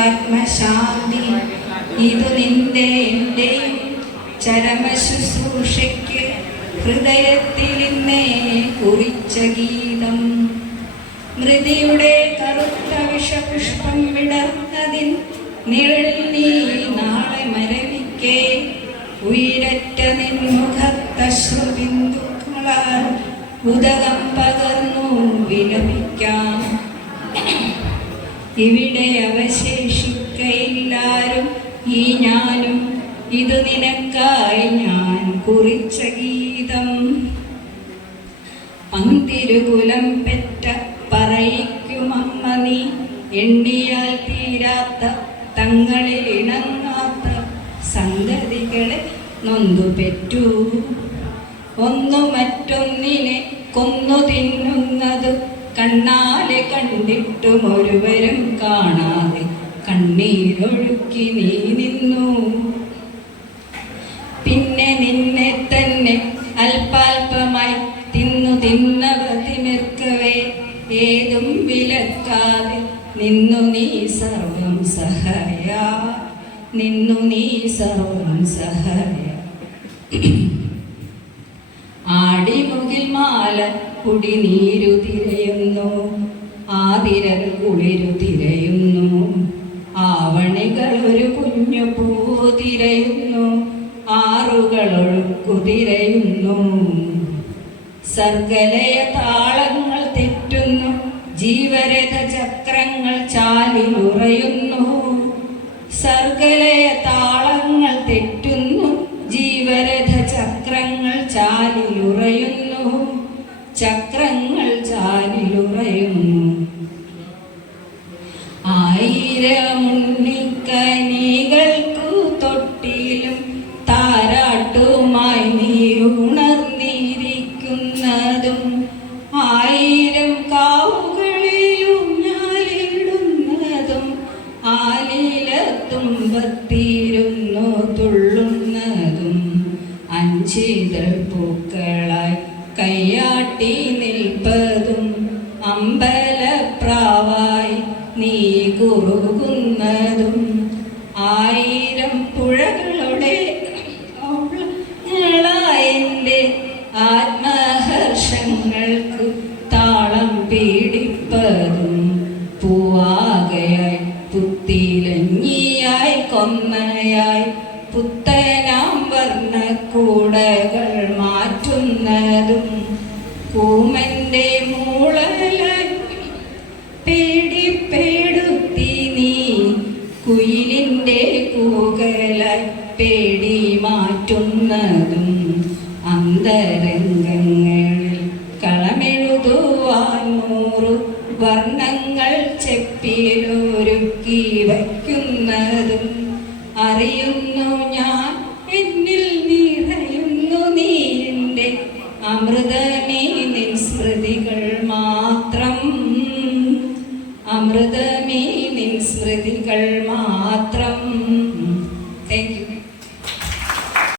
ആത്മശാന്തി. ഇതു നിന്റെ എന്റെയും ചരമശുശ്രൂഷയ്ക്ക് ഹൃദയത്തിലിന്നേ കുറിച്ച ഗീതം. മൃതിയുടെ കറുത്ത വിഷപുഷ്പം വിടർന്നതിൻ നിഴൽ നീ നാളെ മരവിക്കേ. ഉയരറ്റ നിൻമുഖത്തശ്രുബിന്ദുക്കളാൽ ഉദകം പകർന്നു വിലപിക്കാം. ഇവിടെ അവശേഷിക്കയില്ലാരും ഈ ഞാനും. ഇത് നിനക്കായി ഞാൻ കുറിച്ച ഗീതം. പന്തിരുകുലം പെറ്റ പറയിക്കുമമ്മ നീ. എണ്ണിയാൽ തീരാത്ത തങ്ങളിൽ ഇണങ്ങാത്ത സംഗതികളെ നൊന്തു പെറ്റു. ഒന്നു മറ്റൊന്നിനെ കൊന്നു തിന്നുന്നത് കണ്ണാലെ കണ്ടിട്ടും ഒരുവരും കാണാതെ കണ്ണീരൊഴുക്കി നീ നിന്നു. പിന്നെ നിന്നെ തന്നെ അല്പാൽപമായി തിന്നു തിന്നവതി തിമിർക്കവേ. ഏതും വിലക്കാതെ നിന്നു നീ സർവം സഹയാ. നിന്നു നീ സർവം സഹായ. ആടിമുകിൽ മാല കുടിനീരു തിരയുന്നു. ആതിരൽ കുളിരു തിരയുന്നു. ആവണികൾ ഒരു കുഞ്ഞു പൂ തിരയുന്നു. ആറുകൾ ഒഴുക്കു തിരയുന്നു. സർഗലയ താളങ്ങൾ ചക്രങ്ങൾ ചാലിലുറയുന്നു ആയിരമുണ്ണിക്കനികൾക്കു തൊട്ടിലും താരാട്ടുമായി നീ ഉണർന്നിരിക്കുന്നതും ആയിരം കാവുകളിലും ഞാലിടുന്നതും ആലിലത്തുമ്പത്തിരുന്നു തുള്ളുന്നതും അഞ്ചിതൾ പൂക്കളായി കയ്യാട്ടി നിൽപ്പതും അമ്പലപ്രാവായി നീ കുറുകുന്നതും. ആയിരം പുഴകളുടെ ളായെന്റെ ആത്മഹർഷങ്ങൾക്ക് താളം പീഡിപ്പതും പൂവാകയായി പുത്തിലഞ്ഞിയായി കൊന്നയായി പുത്തനാം കൂമന്റെ മൂളലായി പേടിപ്പേടുത്തി നീ. കുയിലിന്റെ കൂകലായി പേടി മാറ്റുന്നതും അന്തരംഗങ്ങളിൽ കളമെഴുതുവാൻ നൂറു വർണങ്ങൾ ചെപ്പിയിലൊരുക്കി വയ്ക്കുന്നതും അറിയുന്നു ഞാൻ. എന്നിൽ നിറയുന്നു നീ എന്റെ അമൃതമേ സ്മൃതികൾ മാത്രം. അമൃതമേ നിൻ സ്മൃതികൾ മാത്രം.